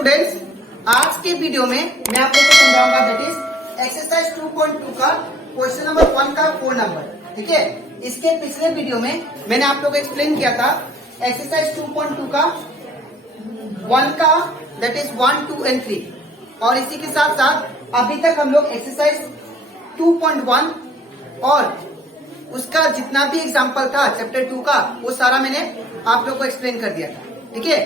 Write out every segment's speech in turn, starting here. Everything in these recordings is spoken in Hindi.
स्टूडेंट्स, आज के वीडियो में मैं आप लोगों को समझाऊंगा दैट इज एक्सरसाइज 2.2 का क्वेश्चन नंबर 1 का 4 नंबर। ठीक है, इसके पिछले वीडियो में मैंने आप लोगों को एक्सप्लेन किया था एक्सरसाइज 2.2 का 1 का दैट इज 1, 2 एंड 3। और इसी के साथ साथ अभी तक हम लोग एक्सरसाइज 2.1 और उसका जितना भी एग्जाम्पल था चैप्टर 2 का वो सारा मैंने आप लोग को एक्सप्लेन कर दिया था। ठीक है,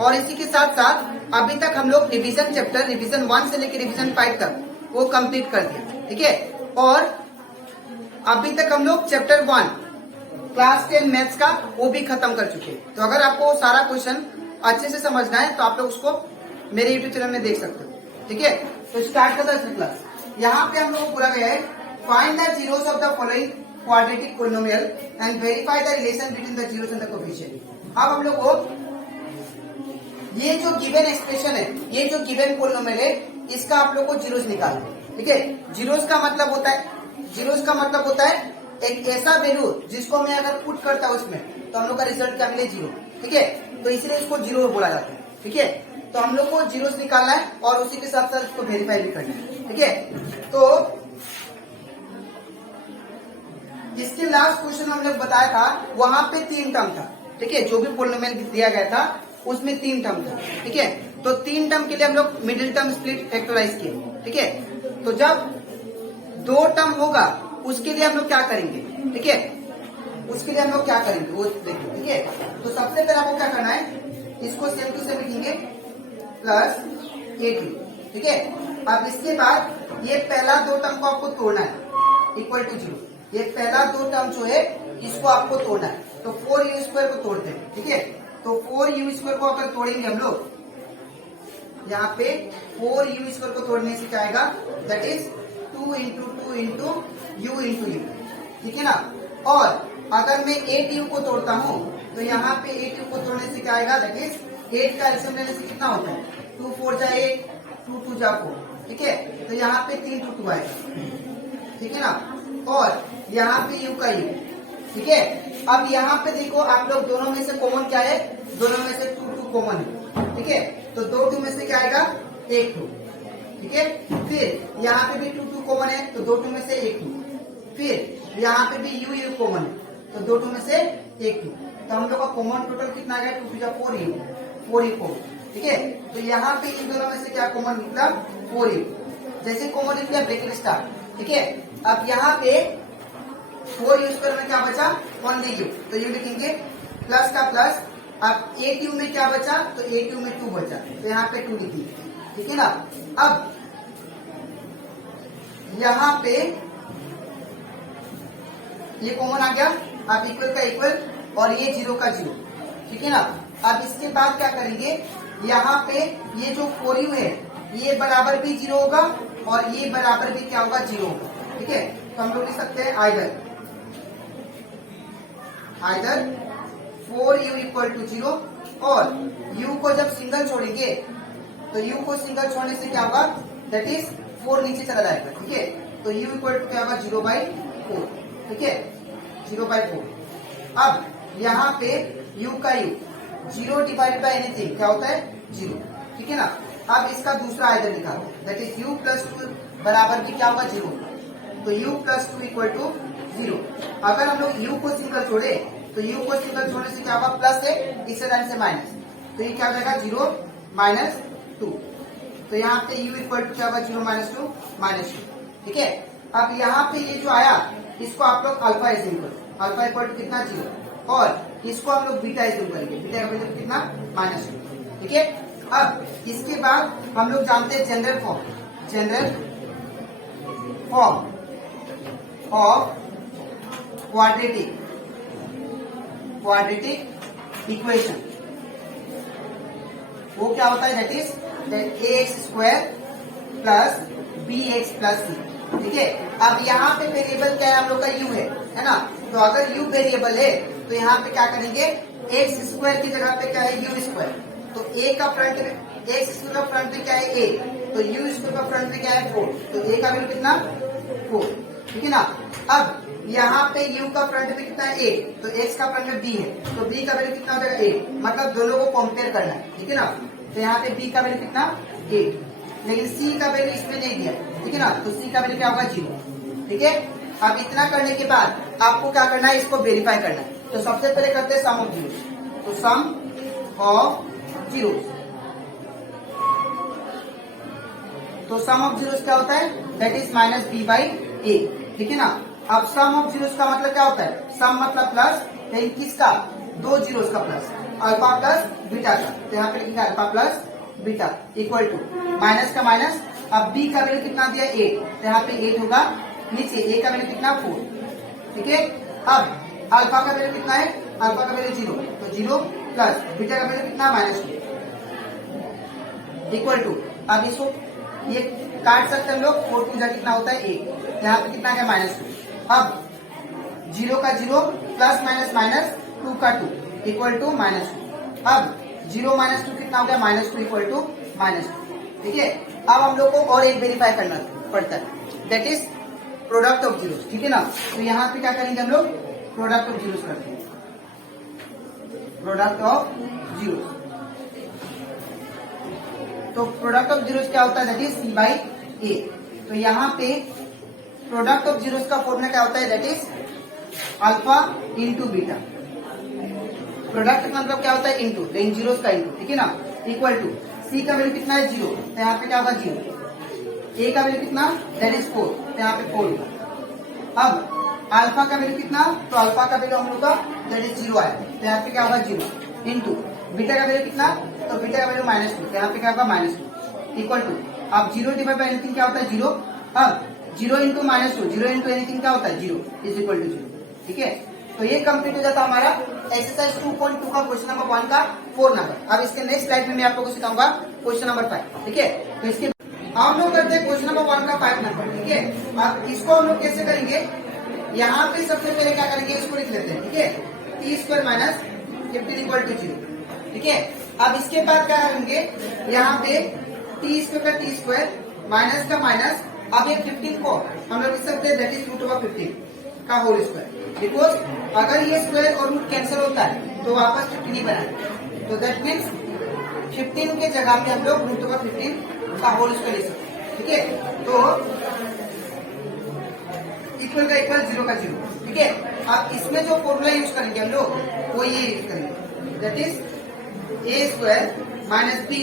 और इसी के साथ साथ अभी तक हम लोग रिवीजन चैप्टर रिवीजन 1 से लेकर रिवीजन 5 तक वो कंप्लीट कर दिया। ठीक है, और अभी तक हम लोग चैप्टर 1 क्लास 10 मैथ्स का वो भी खत्म कर चुके हैं। तो अगर आपको सारा क्वेश्चन अच्छे से समझना है तो आप लोग उसको मेरे यूट्यूब चैनल में देख सकते हो। ठीक है, तो स्टार्ट करता है क्लास। यहाँ पे हम लोग को बोला गया है find the zeros of the following quadratic polynomial and verify the relation between the zeros and the coefficient. अब हम लोग को ये जो गिवन एक्सप्रेशन है, ये जो गिवन पोलिनोमियल है, इसका आप लोग को जीरोस निकालना है। ठीक है, जीरोस का मतलब होता है एक ऐसा वैल्यू जिसको मैं अगर पुट करता हूँ उसमें तो हम लोग का रिजल्ट क्या मिले, जीरो। ठीक है, तो इसलिए इसको जीरो बोला जाता है। ठीक है, तो हम लोग को जीरोस निकालना है और उसी के साथ साथ इसको वेरीफाई भी करना है। ठीक है, तो इसके लास्ट क्वेश्चन हम लोग बताया था वहां पे 3 टर्म था। ठीक है, जो भी पोलिनोमियल दिया गया था उसमें 3 टर्म था। ठीक है, तो 3 टर्म के लिए हम लोग मिडिल टर्म स्प्लिट फैक्टराइज किए। ठीक है, तो जब 2 टर्म होगा उसके लिए हम लोग क्या करेंगे। ठीक है, उसके लिए हम लोग क्या करेंगे वो देखिए। ठीक है, तो सबसे पहले आपको क्या करना है, इसको सेम टू सेम लिखेंगे प्लस a2। ठीक है, अब इसके बाद ये पहला 2 टर्म को आपको तोड़ना है इक्वल टू 0। ये पहला 2 टर्म जो है इसको आपको तोड़ना है, तो 4u² को तोड़ते हैं। ठीक है, तो 4u² को अगर तोड़ेंगे हम लोग, यहाँ पे 4u² को तोड़ने से क्या आएगा, that is 2 into 2 into u into u। ठीक है ना, और अगर मैं 8u को तोड़ता हूँ तो यहाँ पे 8u को तोड़ने से क्या आएगा, दैट इज 8 का एलसीएम लेने से कितना होता है, 2 4 जा 8, 2 2 जा 4। ठीक है, तो यहाँ पे 3 2 2 आएगा। ठीक है ना, और यहाँ पे u का u। ठीक है, अब यहाँ पे देखो आप लोग दोनों में से कॉमन क्या है, दोनों में से 2 2 कॉमन है। ठीक है, तो 2 2 में से क्या आएगा, 1 2। ठीक है, फिर यहाँ पे भी 2 2 कॉमन है तो 2 2 में से 1 2। फिर यहाँ पे भी u u कॉमन है तो 2 2 में से 1 2। तो हम लोग का कॉमन टोटल कितना आ गया, 2 2 जा 4 u कॉमन। ठीक है, तो यहाँ पे इन दोनों में से क्या कॉमन निकला, 4 u। जैसे कॉमन निकला ब्रैकेट स्टार्ट। ठीक है, अब यहाँ पे 4u² में क्या बचा, ओनली u, तो u लिखेंगे प्लस का प्लस। अब 8u में क्या बचा, तो 8u में 2 बचा, तो यहाँ पे 2 लिखेंगे। ठीक है ना, अब यहाँ पे ये कॉमन आ गया, अब इक्वल का इक्वल और ये 0 का 0। ठीक है ना, अब इसके बाद क्या करेंगे, यहाँ पे ये जो 4u है ये बराबर भी 0 होगा और ये बराबर भी क्या होगा, 0 होगा। ठीक है, तो हम लोग लिख सकते हैं आइदर 4u इक्वल टू 0, और u को जब सिंगल छोड़ेंगे तो u को सिंगल छोड़ने से क्या होगा, दैट इज 4 नीचे चला जाएगा। ठीक है, तो u इक्वल टू क्या होगा, 0/4। ठीक है, 0/4। अब यहाँ पे u का u 0 डिवाइड बाय एनीथिंग क्या होता है, 0। ठीक है ना, अब इसका दूसरा आइदर निकालो, दैट इज u प्लस 2 बराबर भी क्या होगा, 0। तो u प्लस 2 इक्वल टू 0। अगर हम लोग u को सिंगल छोड़े तो u को सिंगल छोड़ने से क्या होगा, प्लस है, इस लाइन से माइनस, तो ये क्या हो जाएगा, 0 -2। तो यहाँ पे u इक्वल टू क्या होगा, 0 -2 -2। ठीक है, अब यहाँ पे ये जो आया इसको आप लोग अल्फा एज्यूम करो, अल्फा इक्वल टू कितना, 0, और इसको हम लोग बीटा एज्यूम करेंगे, बीटा का वैल्यू कितना, -2। ठीक है, अब इसके बाद हम लोग जानते हैं general form of quadratic equation. वो क्या होता है, that is ax² plus bx plus c। ठीक है, अब यहाँ पे वेरिएबल क्या है, हम लोग का u है ना, तो अगर u वेरिएबल है तो यहाँ पे क्या करेंगे, x² की जगह पे क्या है, u²। तो a का फ्रंट में, x² का फ्रंट में क्या है, a, तो u² का फ्रंट में क्या है, 4, तो a का वैल्यू कितना, 4। ठीक है ना, अब यहाँ पे u का फ्रंट में कितना है, a, तो x का फ्रंट में b है, तो b का वैल्यू कितना हो जाएगा, 8। मतलब दोनों को कंपेयर करना है। ठीक है ना, तो यहाँ पे बी का वैल्यू कितना 8, लेकिन सी का वैल्यू इसमें नहीं दिया, ठीक है ना, तो सी का वैल्यू क्या होगा 0, ठीक है। अब इतना करने के बाद आपको क्या करना है, इसको वेरीफाई करना है। तो सबसे पहले करते हैं सम ऑफ जीरोस, तो सम ऑफ जीरोस, तो सम ऑफ जीरोस क्या होता है, that is minus B by A, ठीक है ना। अब सम ऑफ जीरोस का मतलब क्या होता है, सम मतलब प्लस, लेकिन किसका, दो जीरोस का प्लस, अल्फा प्लस बीटा का, तो यहाँ पे लिखेंगे alpha plus beta equal to minus का माइनस। अब बी का वैल्यू कितना दिया 8, तो यहाँ पे 8 होगा, नीचे ए का वैल्यू कितना 4, ठीक है। अब अल्फा का वैल्यू कितना है, अल्फा का वैल्यू 0, तो 0 प्लस बीटा का वैल्यू कितना -2 इक्वल टू, अब इसको ये काट सकते हैं हम लोग, 4 2 जा कितना होता है 1, यहाँ पे कितना है -2। अब 0 का 0 प्लस माइनस माइनस 2 का 2 इक्वल टू -2। अब 0 -2 कितना हो गया -2 इक्वल टू -2, ठीक है। अब हम लोग को और एक वेरीफाई करना पड़ता है, that is product of zeros, ठीक है ना। तो यहाँ पे क्या करेंगे हम लोग, प्रोडक्ट ऑफ जीरोस करते हैं, प्रोडक्ट ऑफ जीरोस। तो प्रोडक्ट ऑफ जीरोस क्या होता है, दैट इज सी बाई ए। तो यहाँ पे प्रोडक्ट ऑफ जीरोस का फॉर्मूला क्या होता है, that is alpha into beta. Product का मतलब क्या होता है, इंटू, लेकिन जीरोस का इंटू, ठीक है ना, इक्वल टू सी का वैल्यू कितना है 0, तो यहाँ पे क्या होगा 0, ए का वैल्यू कितना, दैट इज 4, तो यहाँ पे 4 होगा। अब अल्फा का वैल्यू कितना, तो अल्फा का वैल्यू हम लोग का दैट इज 0 आया, तो यहाँ पे क्या होगा 0 इंटू बीटा का वैल्यू कितना, तो बीटा का वैल्यू -2, तो यहाँ पे क्या होगा -2 इक्वल टू, अब 0 डिवाइड बाई एनीथिंग क्या होता है 0, अब 0 इंटू -2, 0 इंटू एनीथिंग क्या होता है 0 इज इक्वल टू 0, ठीक है। तो ये कंप्लीट हो जाता है हमारा एक्सरसाइज 2.2 का क्वेश्चन नंबर 1 का 4 नंबर। अब इसके नेक्स्ट स्लाइड में मैं आप लोगों को सिखाऊंगा क्वेश्चन नंबर 5, ठीक है। तो इसके हम लोग करते हैं क्वेश्चन नंबर 1 का 5 नंबर, ठीक है। अब इसको हम लोग कैसे करेंगे, यहाँ पे सबसे पहले क्या करेंगे, इसको लिख लेते हैं, ठीक है, t² माइनस 15 इक्वल टू 0, ठीक है। अब इसके बाद क्या करेंगे, यहाँ पे t² का t² माइनस का माइनस, अब ये 15 को हम लोग लिख सकते हैं दैट इज √15 का होल स्क्वायर, बिकॉज अगर ये स्क्वायर और रूट कैंसिल होता है तो वापस 15 ही बनाए, तो दैट मीन्स 15 के जगह पे हम लोग √15 का होल स्क्वायर लिख सकते हैं, ठीक है। तो इक्वल का इक्वल 0 का 0, ठीक है। अब इसमें जो फॉर्मूला यूज करेंगे हम लोग वो ये यूज करेंगे, that is a² minus b²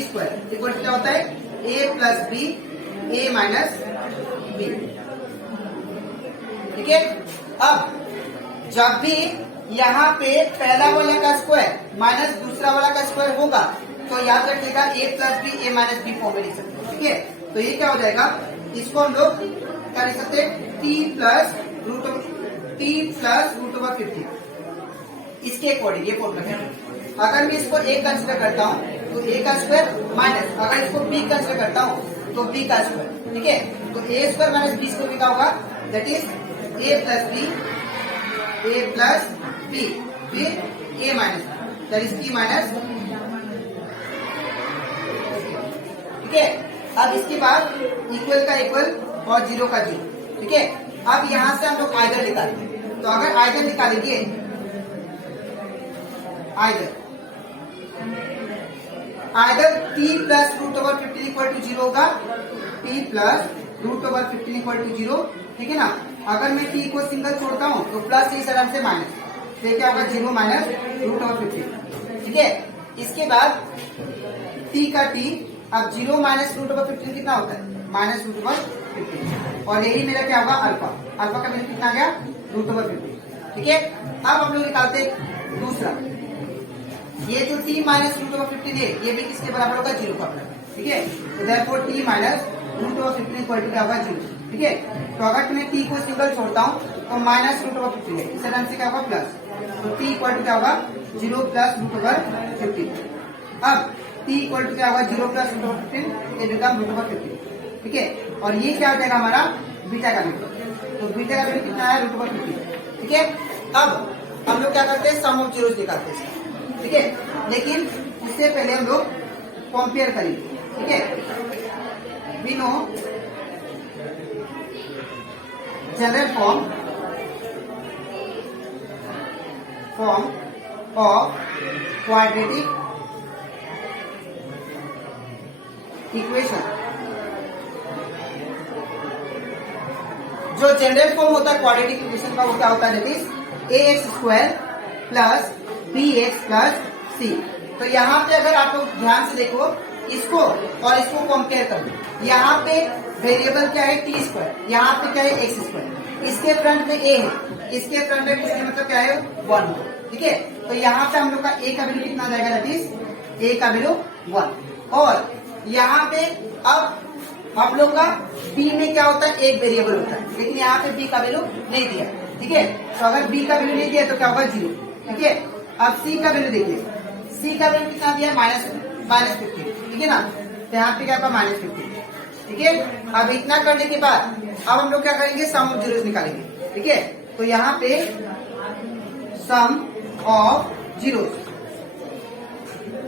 equal क्या होता है a plus B a minus B, ठीक है। अब जब भी यहाँ पे पहला वाला का स्क्वायर माइनस दूसरा वाला का स्क्वायर होगा तो याद रखिएगा a plus B a minus B form में लिख सकते हैं, ठीक है। तो ये क्या हो जाएगा, इसको हम लोग क्या लिख सकते हैं, t प्लस √15 इसके अकॉर्डिंग ये फॉर्मूला है। अगर मैं इसको a कंसिडर करता हूँ तो a का स्क्वायर माइनस, अगर इसको b कंसिडर करता हूँ तो b का स्क्वायर, ठीक है। तो a² माइनस b स्क्वायर क्या होगा, that is a plus b फिर a minus that is b minus, ठीक है। अब इसके बाद इक्वल का इक्वल और 0 का 0, ठीक है। अब यहाँ से हम लोग आइदर निकालेंगे, तो अगर आइदर निकालेंगे, either t plus √15 equal to 0 होगा, t प्लस √15 इक्वल टू 0, ठीक है ना। अगर मैं t को सिंगल छोड़ता हूँ तो प्लस इस तरह से माइनस, तो क्या होगा 0 माइनस √15, ठीक है। इसके बाद t का t, अब 0 माइनस √15 कितना होता है -√15, और यही मेरा क्या होगा अल्फा, अल्फा का वैल्यू कितना आ गया √15, ठीक है। अब हम लोग निकालते दूसरा, ये जो t माइनस √15 है ये भी किसके बराबर होगा 0 का बराबर, ठीक है। तो therefore t minus √15 equal to क्या होगा 0, ठीक है। तो अगर मैं t को सिंगल छोड़ता हूँ तो माइनस √15 है, इस तरह से क्या होगा प्लस, तो t इक्वल टू क्या होगा 0 प्लस √15। अब t इक्वल टू क्या होगा 0 प्लस √15, ये बिकम √15, ठीक है। और ये क्या हो जाएगा हमारा बीटा का वैल्यू, तो बीटा का वैल्यू कितना है √15, ठीक है। अब हम लोग क्या करते हैं, सम ऑफ जीरोस निकालते हैं, ठीक है। लेकिन उससे पहले हम लोग कंपेयर करेंगे, ठीक है। We know general form of quadratic equation जो जनरल फॉर्म होता है क्वाड्रेटिक इक्वेशन का वो क्या होता है, that is A X square plus B X plus C. तो यहाँ पे अगर आप लोग ध्यान से देखो इसको और इसको कंपेयर करो, यहाँ पे वेरिएबल क्या है टी स्क्वायर, यहाँ पे क्या है एक्स स्क्वायर, इसके फ्रंट में ए है, इसके फ्रंट में इसके मतलब क्या है 1, ठीक है। तो यहाँ पे हम लोग का ए का वैल्यू कितना आ जाएगा, दैट इज ए का वैल्यू 1। और यहाँ पे अब हम लोग का बी में क्या होता है, एक वेरिएबल होता है, लेकिन यहाँ पे बी का वैल्यू नहीं दिया, ठीक है। तो अगर बी का वैल्यू नहीं दिया तो क्या होगा 0, ठीक है। अब सी का वैल्यू देखिए, सी का वैल्यू कितना दिया है -50, ठीक है ना। तो यहाँ पे क्या होगा -50, ठीक है। अब इतना करने के बाद अब हम लोग क्या करेंगे, सम ऑफ जीरोस निकालेंगे, ठीक है। तो यहाँ पे सम ऑफ जीरोस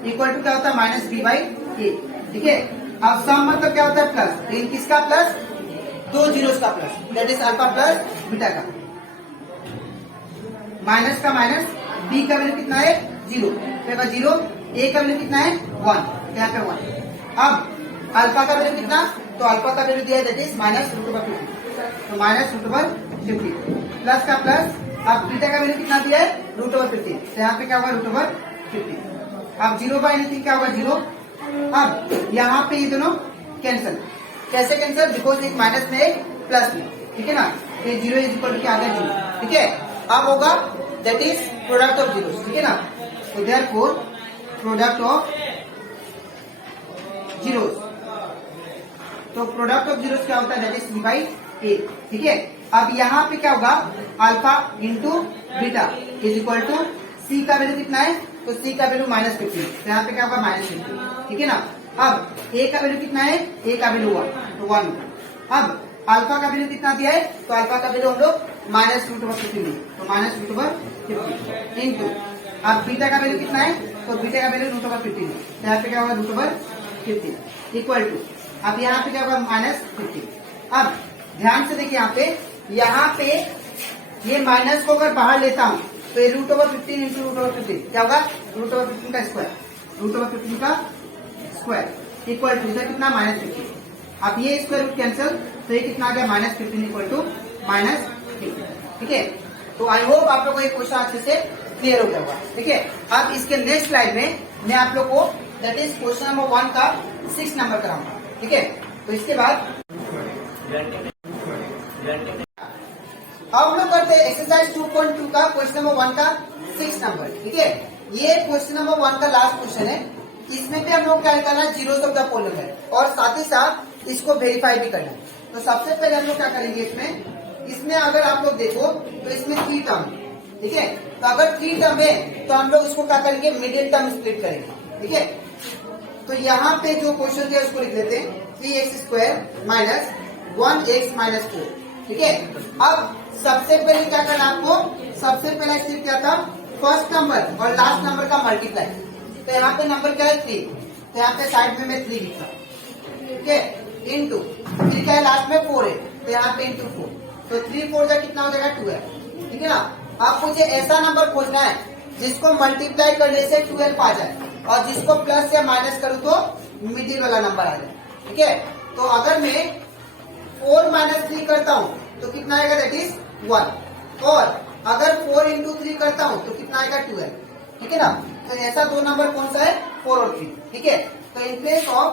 इक्वल टू क्या होता है -b/a, ठीक है। अब सम मतलब क्या होता है प्लस, इन किसका प्लस, दो जीरोस का plus, that is alpha plus beta का, माइनस का माइनस, बी का वैल्यू कितना है 0, तो 0, ए का वैल्यू कितना है 1, यहाँ पे 1। अब अल्फा का वैल्यू कितना, तो अल्फा का वैल्यू दिया है दैट इज -√50, तो -√50 प्लस का प्लस। अब बीटा का वैल्यू कितना दिया है √50, तो यहाँ पे क्या होगा √50। अब 0/anything क्या होगा 0। अब यहाँ पे ये दोनों कैंसिल, कैसे कैंसिल, बिकॉज एक माइनस में एक प्लस में, ठीक है ना। ये 0 इज इक्वल टू क्या आ गया 0, ठीक है। अब होगा that is product of zeros, ठीक है ना। तो देयरफॉर प्रोडक्ट ऑफ जीरोस, तो प्रोडक्ट ऑफ जीरोस क्या होता है, दैट इज b/a, ठीक है। अब यहाँ पे क्या होगा, alpha into beta is equal to C का वैल्यू कितना है, तो सी का वैल्यू -50, तो यहाँ पे क्या होगा -50, ठीक है ना। अब ए का वैल्यू कितना है, ए का वैल्यू 1, तो 1। अब अल्फा का वैल्यू कितना दिया है, तो अल्फा का वैल्यू हम लोग -√50, तो -√50 इंटू, अब बीटा का वैल्यू कितना है, तो बीटा का वैल्यू √50, तो यहाँ पे क्या होगा √50 इक्वल टू, अब यहाँ पे क्या होगा -50। अब ध्यान से देखिए यहाँ पे ये माइनस को अगर बाहर लेता हूँ तो ये √15 इंटू √50 क्या होगा, √15 का स्क्वायर, √15 का स्क्वायर इक्वल टू इधर कितना -50। अब ये स्क्वायर रूट कैंसिल, तो ये कितना आ गया -15 इक्वल टू -50, ठीक है। तो आई होप आप लोग को ये क्वेश्चन अच्छे से क्लियर हो गया होगा, ठीक है। अब इसके नेक्स्ट स्लाइड में मैं आप लोग को दैट इज क्वेश्चन नंबर 1 का 6 नंबर कराऊंगा, ठीक है। तो इसके बाद अब हम लोग करते हैं एक्सरसाइज 2.2 का क्वेश्चन नंबर 1 का 6 नंबर, ठीक है। ये क्वेश्चन नंबर 1 का लास्ट क्वेश्चन है, इसमें भी हम लोग क्या करना है, जीरोस ऑफ द पॉलीनोमियल और साथ ही साथ इसको वेरीफाई भी करना है। तो सबसे पहले हम लोग क्या करेंगे, इसमें अगर आप लोग देखो तो इसमें 3 टर्म, ठीक है। तो अगर 3 टर्म है तो हम लोग उसको क्या करेंगे, मिडिल टर्म स्प्लिट करेंगे, ठीक है। तो यहाँ पे जो क्वेश्चन दिया उसको लिख लेते हैं 3x² माइनस 1x माइनस 4, ठीक है। अब सबसे पहले क्या करना आपको, सबसे पहला स्टेप क्या था, फर्स्ट नंबर और लास्ट नंबर का मल्टीप्लाई। तो यहाँ पे नंबर क्या है 3, तो यहाँ पे साइड में मैं 3 लिखता हूँ, ठीक है, इंटू फिर क्या है लास्ट में 4 है, तो यहाँ पे इंटू 4, तो 3 4 जा कितना हो जाएगा 12, ठीक है ना। अब मुझे ऐसा नंबर खोजना है जिसको मल्टीप्लाई करने से 12 आ जाए और जिसको प्लस या माइनस करूँ तो मिडिल वाला नंबर आ जाए, ठीक है। तो अगर मैं 4 - 3 करता हूँ तो कितना आएगा, दैट इज 1, और अगर 4 इंटू 3 करता हूँ तो कितना आएगा 12, ठीक है ना। तो ऐसा 2 नंबर कौन सा है, 4 और 3, ठीक है। तो इन प्लेस ऑफ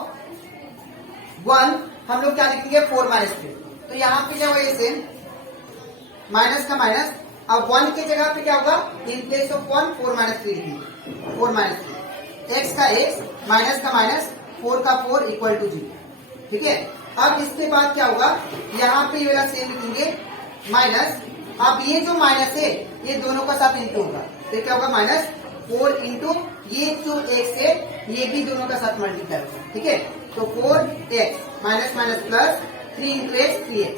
1 हम लोग क्या लिखेंगे 4 - 3, तो यहाँ पे क्या होगा, ये सेम माइनस का माइनस, अब 1 की जगह पे क्या होगा, इन प्लेस ऑफ 1 4 - 3 लिखेंगे, 4 - 3, x का x माइनस का माइनस 4 का 4 इक्वल टू 0, ठीक है। अब इसके बाद क्या होगा, यहाँ पे ये वाला सेम लिखेंगे माइनस, अब ये जो माइनस है ये दोनों का साथ इंटू होगा, तो क्या होगा -4 इंटू ये जो x है ये भी दोनों का साथ मल्टीप्लाई होगा, ठीक है। तो 4x minus minus plus 3 into x 3x,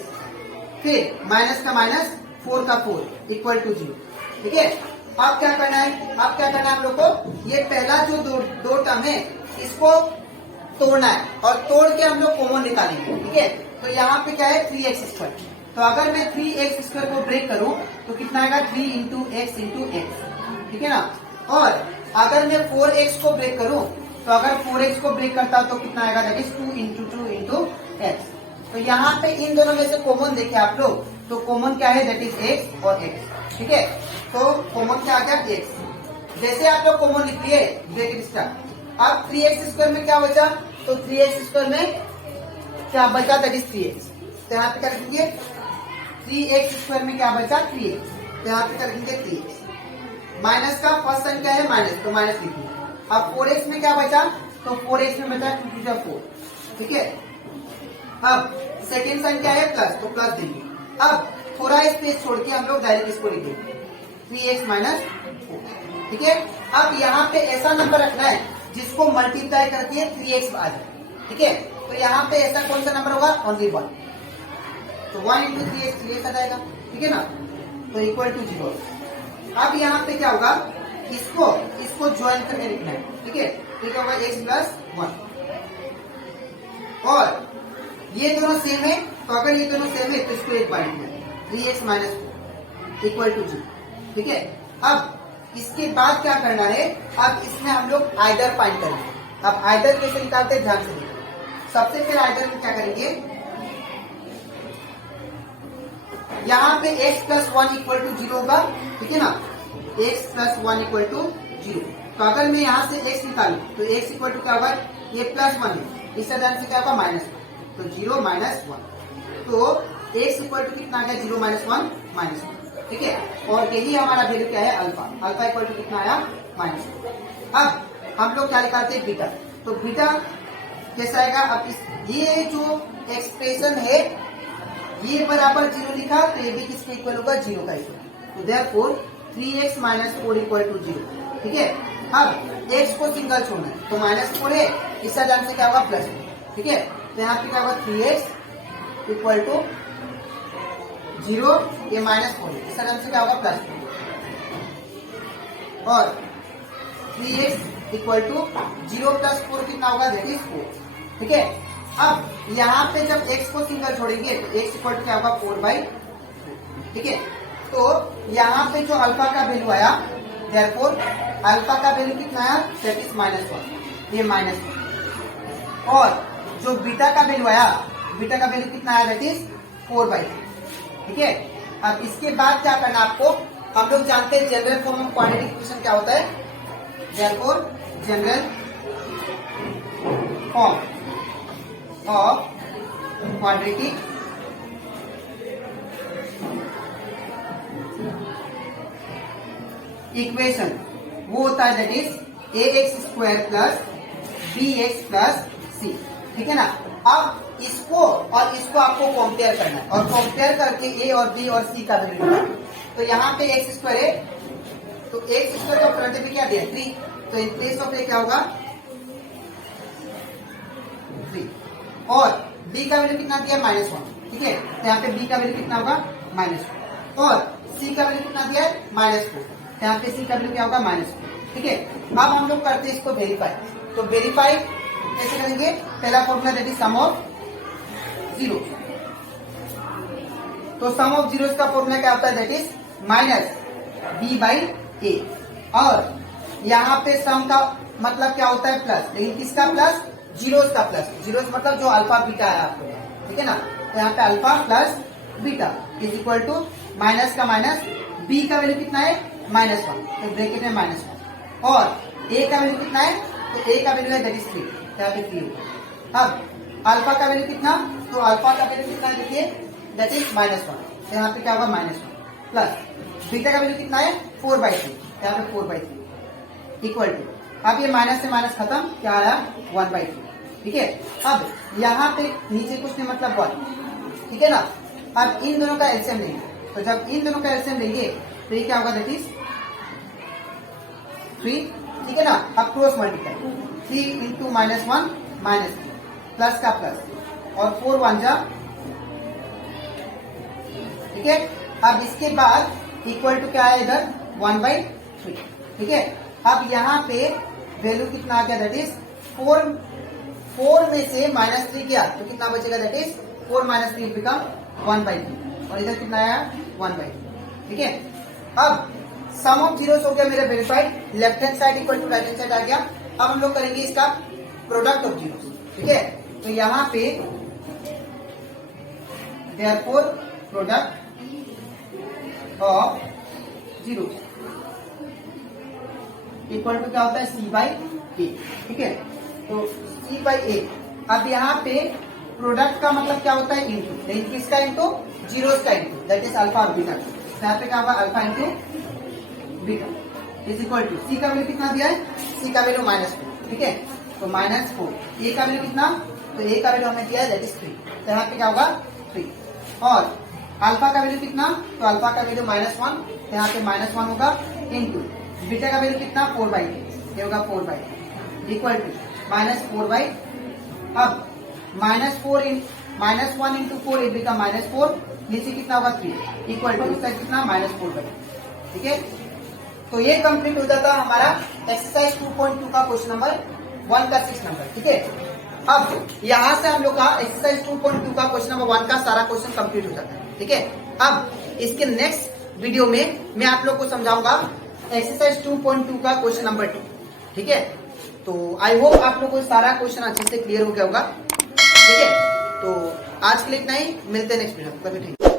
फिर माइनस का माइनस 4 का 4 इक्वल टू 0, ठीक है। अब क्या करना है, अब क्या करना है आप लोग को, ये पहला जो दो टर्म है इसको तोड़ना है और तोड़ के हम लोग कॉमन निकालेंगे, ठीक है। तो यहाँ पे क्या है 3x², तो अगर मैं 3x² को ब्रेक करूं तो कितना आएगा 3 इंटू x इंटू x, ठीक है ना। और अगर मैं 4x को ब्रेक करूं तो अगर 4x को ब्रेक करता तो कितना आएगा, that is 2 into 2 into x. तो यहाँ पे इन दोनों में से कॉमन देखे आप लोग, तो कॉमन क्या है, दैट इज x और x। ठीक है, तो कॉमन क्या आ गया, x। जैसे आप लोग कॉमन लिख लिए ब्रैकेट स्टार्ट। अब 3x स्क्वायर में क्या बचा, तो 3x स्क्वायर में क्या बचा, दैट इज 3x। तो यहाँ पे क्या लिखेंगे, 3x स्क्वायर में क्या बचा, 3x। तो यहाँ पे क्या लिखेंगे, 3x। माइनस का फर्स्ट साइन क्या है, माइनस, तो माइनस लिखिए। अब 4x में क्या बचा, तो 4x में बचा 2 to 4। ठीक है, अब सेकेंड साइन क्या है, प्लस, तो प्लस देंगे। अब थोड़ा स्पेस छोड़ के हम लोग डायरेक्ट इसको लिख देंगे 3x माइनस 4। ठीक है, अब यहाँ पे ऐसा नंबर रखना है जिसको मल्टीप्लाई करके 3x आ जाए। ठीक है, तो यहाँ पे ऐसा कौन सा नंबर होगा, ओनली 1। तो 1 इंटू 3x 3x आ जाएगा। ठीक है ना, तो इक्वल टू 0। अब यहाँ पे क्या होगा, इसको ज्वाइन करके लिखना है। ठीक है, तो क्या होगा, x प्लस 1। और ये दोनों सेम है, तो अगर ये दोनों सेम है तो इसको एक बार लिखना है 3x माइनस 4 इक्वल टू 0। ठीक है, अब इसके बाद क्या करना है, अब इसमें हम लोग आइदर फाइंड करेंगे। अब आइदर कैसे निकालते हैं, ध्यान से देखिए। सबसे पहले आइदर में क्या करेंगे, यहाँ पे x प्लस 1 इक्वल टू 0 होगा। ठीक है ना, x प्लस 1 इक्वल टू 0। तो अगर मैं यहाँ से x निकालू तो x इक्वल टू क्या होगा, ये प्लस 1 है, इस तरह से क्या होगा, माइनस 1, तो 0 माइनस 1। तो x इक्वल टू कितना आ गया, 0 माइनस 1 माइनस 1। ठीक है, और यही हमारा वैल्यू क्या है, अल्फा। अल्फा इक्वल टू कितना आया, माइनस 1। अब हम लोग क्या निकालते हैं, बीटा। तो बीटा कैसा आएगा, अब ये जो एक्सप्रेशन है ये बराबर 0 लिखा, तो ये भी किसके इक्वल होगा, 0 का इक्वल। तो therefore 3x minus 4 equal to 0। ठीक है, अब x को सिंगल छोड़ना है, तो माइनस 4 है, इसका जान से क्या होगा, प्लस 4। ठीक है, तो यहाँ पे क्या होगा, 3x इक्वल टू 0, ये माइनस 4 है, इसका जान से क्या होगा, प्लस 4। और 3x इक्वल टू 0 प्लस 4 कितना होगा, दैट इज 4। ठीक है, अब यहाँ पे जब x को सिंगल छोड़ेंगे तो x इक्वल टू क्या होगा, 4/4। ठीक है, तो यहाँ पे जो अल्फा का वैल्यू आया, देयरफॉर अल्फा का वैल्यू कितना आया, दैट इज -1, ये -1। और जो बीटा का वैल्यू आया, बीटा का वैल्यू कितना आया, दैट इज 4/3। ठीक है, अब इसके बाद क्या करना आपको, हम लोग जानते हैं general form of quadratic equation क्या होता है, therefore general form of quadratic equation वो होता है, that is ax² plus bx plus c। ठीक है ना, अब इसको और इसको आपको कंपेयर करना है, और कंपेयर करके a और b और c का वैल्यू लेना है। तो यहाँ पे x² है, तो x² का फ्रंट में क्या दिया, 3, तो इन प्लेस ऑफ a क्या होगा, 3। और b का वैल्यू कितना दिया, -1। ठीक है, तो यहाँ पे b का वैल्यू कितना होगा, -1। और c का वैल्यू कितना दिया है, -4, तो यहाँ पे c का वैल्यू क्या होगा, -4। ठीक है, अब हम लोग करते हैं इसको वेरीफाई। तो वेरीफाई कैसे करेंगे, पहला formula that is sum of zero. तो सम ऑफ जीरोस का फॉर्मूला क्या होता है, दैट इज -b/a। और यहाँ पे सम का मतलब क्या होता है, प्लस, लेकिन किसका प्लस, जीरोस का प्लस। जीरोस मतलब जो अल्फा बीटा है आपको, ठीक है ना, तो यहाँ पे alpha plus beta is equal to minus का माइनस, b का वैल्यू कितना है, -1, तो ब्रैकेट में -1। और a का वैल्यू कितना है, तो a का वैल्यू है दैट इज 3, यहाँ पे 3 होगा। अब अल्फा का वैल्यू कितना, तो अल्फा का वैल्यू कितना है, देखिए दैट इज -1, तो यहाँ पे क्या होगा, -1 प्लस बीटा का वैल्यू कितना है, 4/3, यहाँ पे 4/3 इक्वल टू, अब ये माइनस से माइनस खत्म, क्या आया, 1/3। ठीक है, अब यहाँ पे नीचे कुछ नहीं, मतलब 1। ठीक है ना, अब इन दोनों का एलसीएम लेंगे, तो जब इन दोनों का एलसीएम लेंगे तो ये क्या होगा, दैट इज 3। ठीक है ना, अब क्रॉस मल्टीप्लाई, 3 इंटू -1 -3 प्लस का प्लस, और 4 1 जा। ठीक है, अब इसके बाद इक्वल टू क्या है, इधर 1/3। ठीक है, अब यहाँ पे वैल्यू कितना आ गया, दैट इज 4 में से -3 गया तो कितना बचेगा, दैट इज 4 - 3 बिकम 1/3, और इधर कितना आया, 1/3। ठीक है, अब सम ऑफ जीरोस हो गया मेरा verified, left hand side equal to right hand side आ गया। अब हम लोग करेंगे इसका प्रोडक्ट ऑफ जीरो, ठीक है। तो यहाँ पे therefore product of zero equal to क्या होता है, सी बाई ए, ठीक है। तो सी बाई ए, अब यहाँ पे प्रोडक्ट का मतलब क्या होता है, इंटू, किसका इंटू, जीरोस का इंटू, दैट इज अल्फा और बीटा। यहाँ पे क्या होगा, alpha into beta is equal to, C का वैल्यू कितना दिया है, सी का वैल्यू -4, ठीक है। तो -4, ए का वैल्यू कितना, तो ए का वैल्यू हमें दिया है दैट इज 3, तो यहाँ पे क्या होगा 3, और अल्फा का वैल्यू कितना, तो अल्फा का वैल्यू -1, तो यहाँ पे -1 होगा, इंटू बीटा का वैल्यू कितना 4/, ये होगा 4/, इक्वल टू -4/, अब -1 इंटू 4 इट बिकम -4, नीचे कितना होगा 3, इक्वल टू इसका कितना -4/, ठीक है। तो ये कंप्लीट हो जाता है हमारा एक्सरसाइज 2.2 का क्वेश्चन नंबर 1 का 6 नंबर, ठीक है। अब यहां से हम लोग का एक्सरसाइज 2.2 का क्वेश्चन नंबर 1 का सारा क्वेश्चन कंप्लीट हो जाता है, ठीक है। अब इसके नेक्स्ट वीडियो में मैं आप लोग को समझाऊंगा एक्सरसाइज 2.2 का क्वेश्चन नंबर 2, ठीक है। तो आई होप आप लोग को सारा क्वेश्चन अच्छे से क्लियर हो गया होगा, ठीक है। तो आज के लिए इतना ही, मिलते हैं नेक्स्ट वीडियो, कभी ठीक।